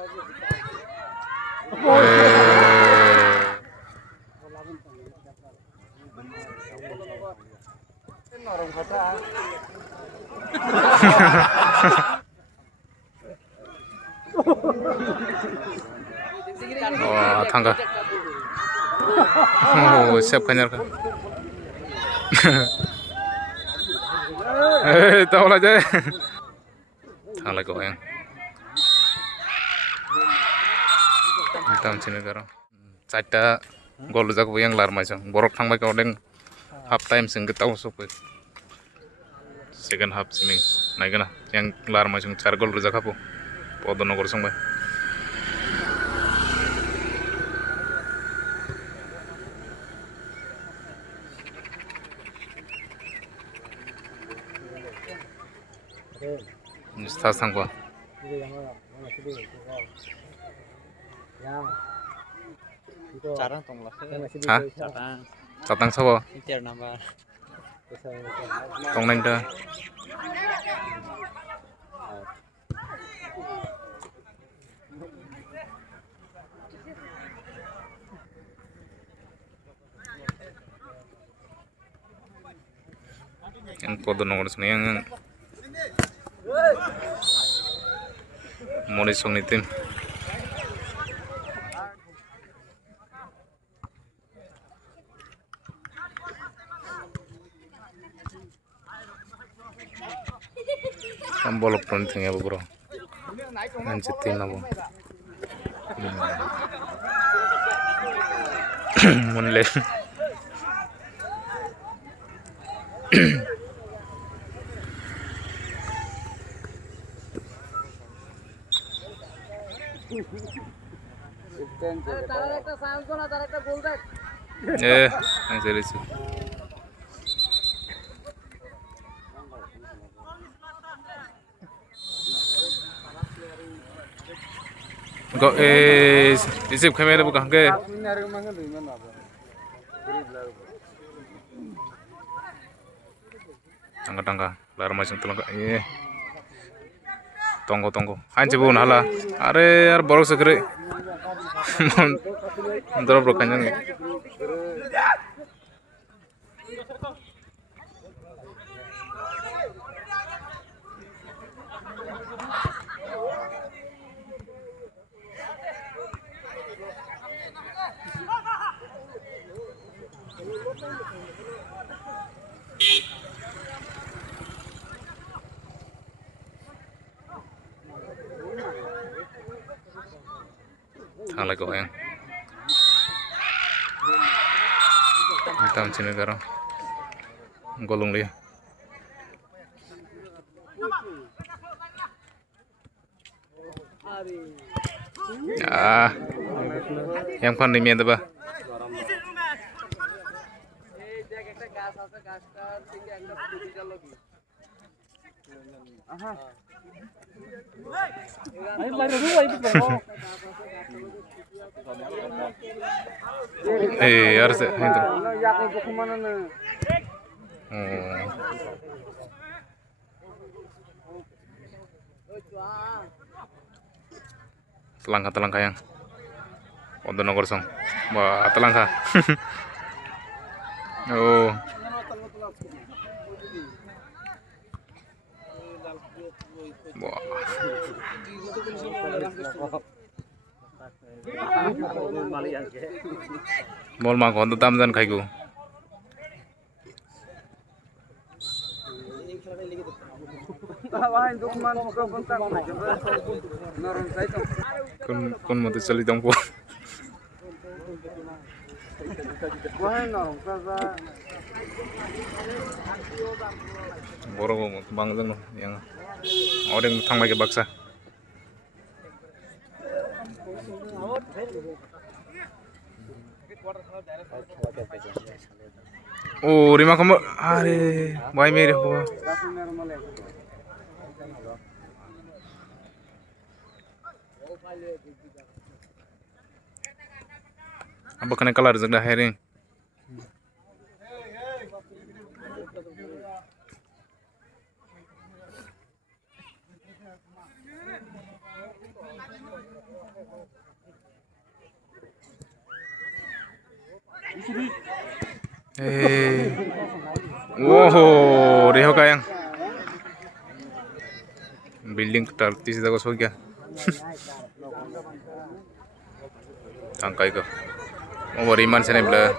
Oh, tangga. Oh, siap kanyar ka. Tahu aja. Thang lagi yang. Tam sini karo. Caita gol jak yang lar macam. Borok thang baik odeng half time sing tahu sup. Second half sini. Naik na yang lar macam 4 gol jak apa. Podonogor song baik. Start sangkwa. Carang tong lah. Hah? Catang sabo. Tier number. Tong nang da. Yang Podonogor sini yang Morisong ni tim. Bolok pun tinggal bro. Anjir tim nabo. Munle. Anjir itu. Kok isip kamera bukan ke? Tangga lar macam tulang tonggo anjir bu nala are yar borok segere drop rokannya thang lagi yang tam sini karo golong liya yang pandemi ada ba harus itu. Telangka yang Podonogor song. Wah, telangka. Oh. Wah. Mall mak honda tamdan khaigu. Kun mati chali dongpo. Borok bangdang yang orang thang lagi baksa. Oh, Rima kamu, are, why mere ho? Apa kena kalar zagda herring? Oh, reho kayang building tertis dago so gya tangkai ko over iman sene bla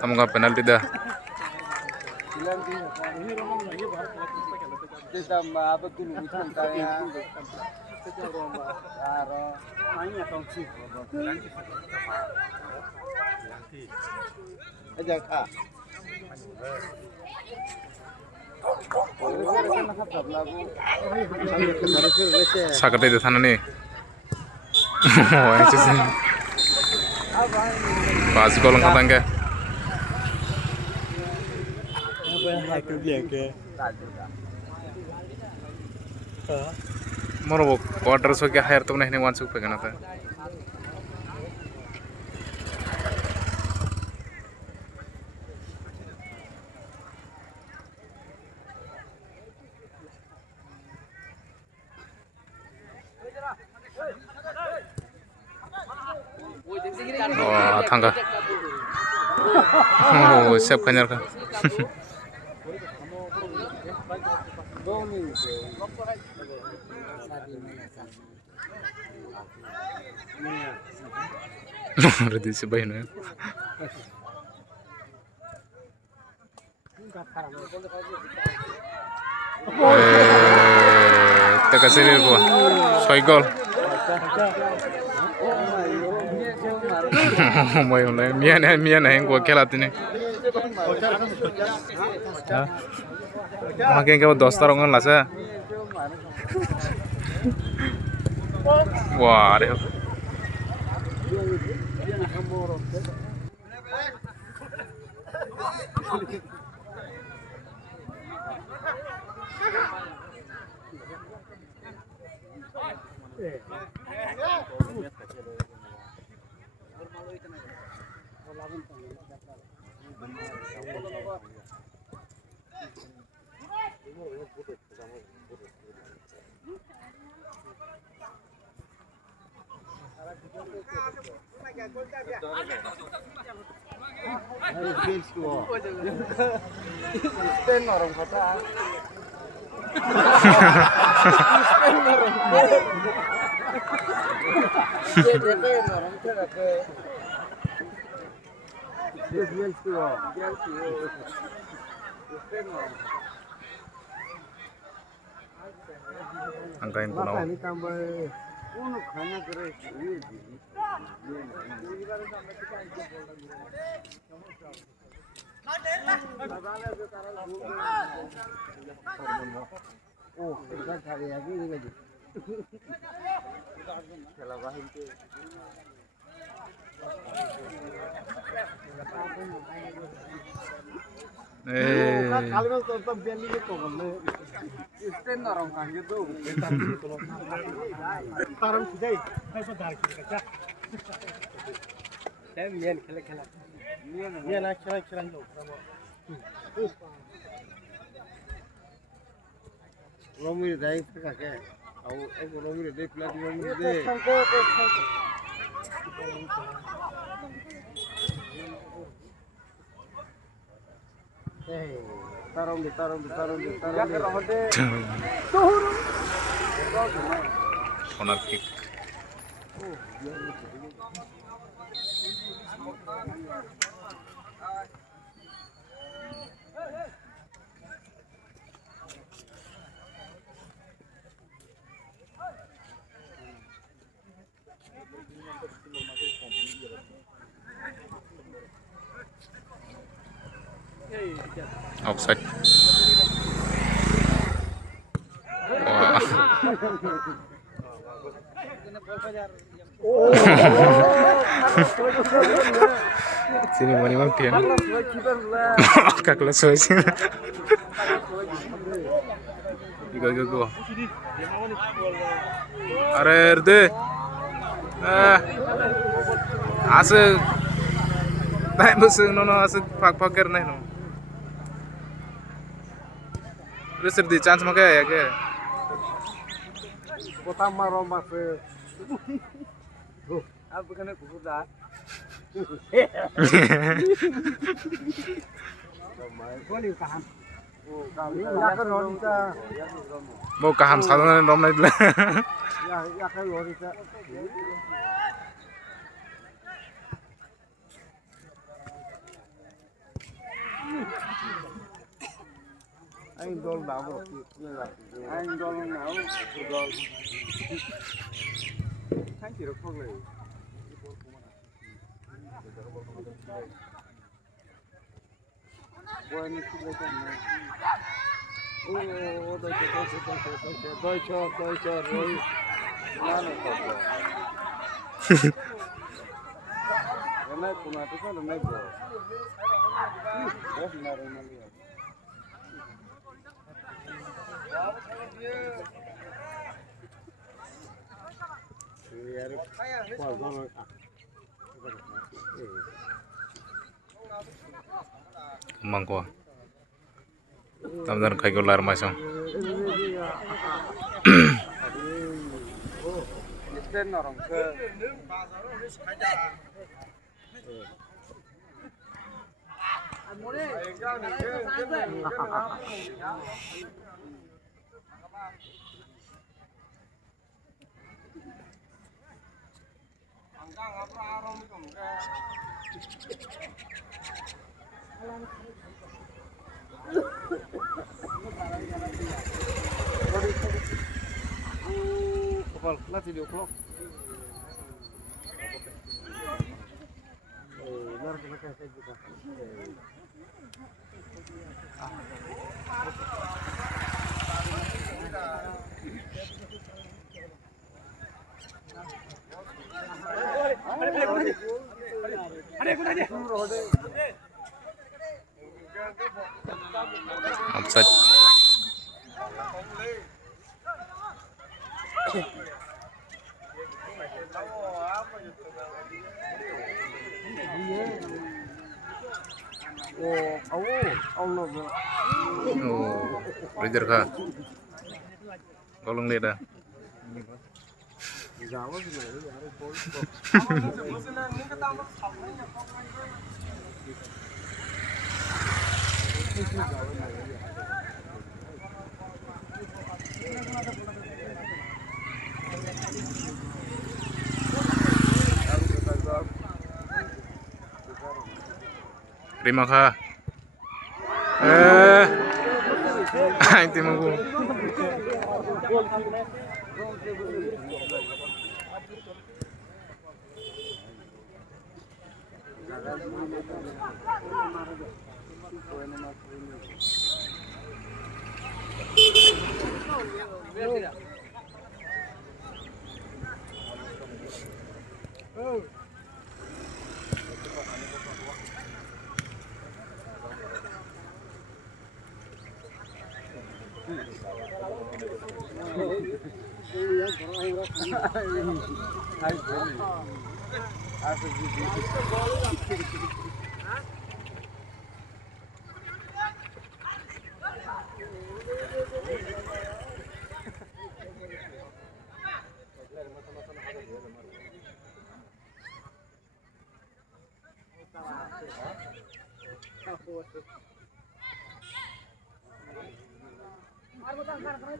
kamu ka penalty dah sakit itu sana nih pas gol nggak ke moro quarter so क्या higher तुमने one सुप पे करना था oh thangga oh siap kanyar ka Berarti sebaik nih. Teka sini gua, soy gol. Mau yang lain, mian yang gua kelat ini. Makin kau dostar orang lah saya. Wah, deh. Angkain pulau. Romir dai kake au ek romir dai plat romir dai tarong Corner kick. Offside. Wah. Sini mani mang tiang. Kakak soy sih. Go. Are erde. Asal. Naik musuh nono asal pak-paker naik no. Besar di chance makanya ya ke. Kota Maromas. Apa kena kukur dah? Boleh kaham. Oh, kami yakan orita. Mau kaham saluran rom naik lah. Ya, yakan orita. Aing dol dabo. Aing dol nao. Dol. Thank you, Rokle. Bueno, oh, Deutsche, Roy. Renai punah tu kan renai bro. Bos nari nari. Kembang kuah. Tamdan kai golar masang.Isten orang ke. Kapal, lah video clock. Lar kena kasih juga. Offside. Oh, Allah. Oh, Ranger kah? Golong dia dah. Jawa sih, ya, pol. Terima kah? Itu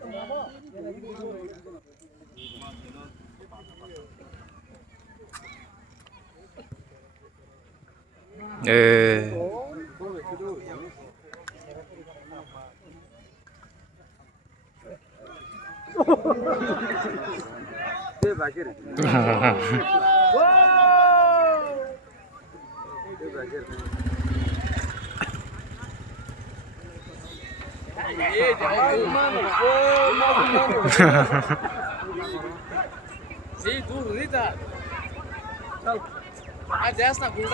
mau. जी दूर नहीं था चल आज देश ना भूल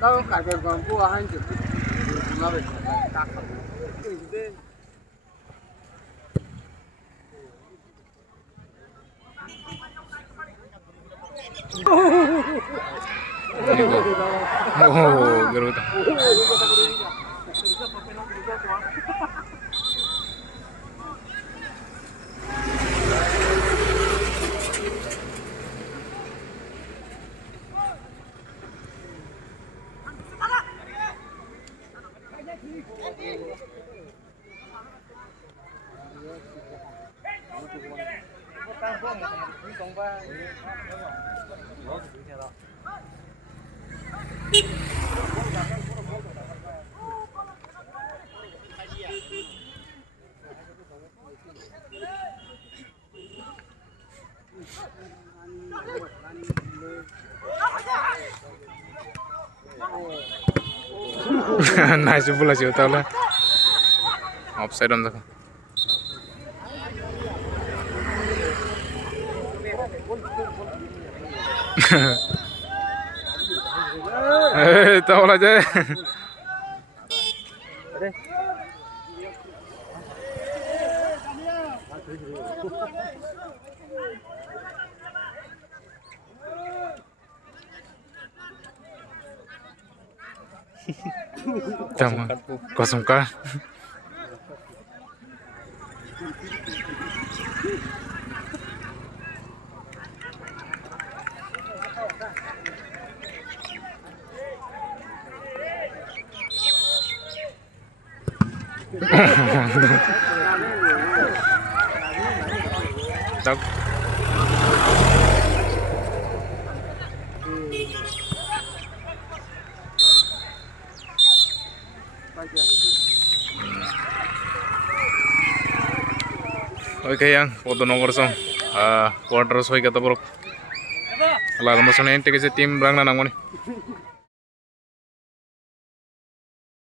Tahu kaget bangku ahan Ini go. Oh, geruta. Nice bola sih tahu lah. Offside on zakon. Tahu lah aja. Tama, kosong ka. Tak. Oke yang foto nomor song, quarter soy kata borok. Alarm sone ente kese tim berang na nangoni.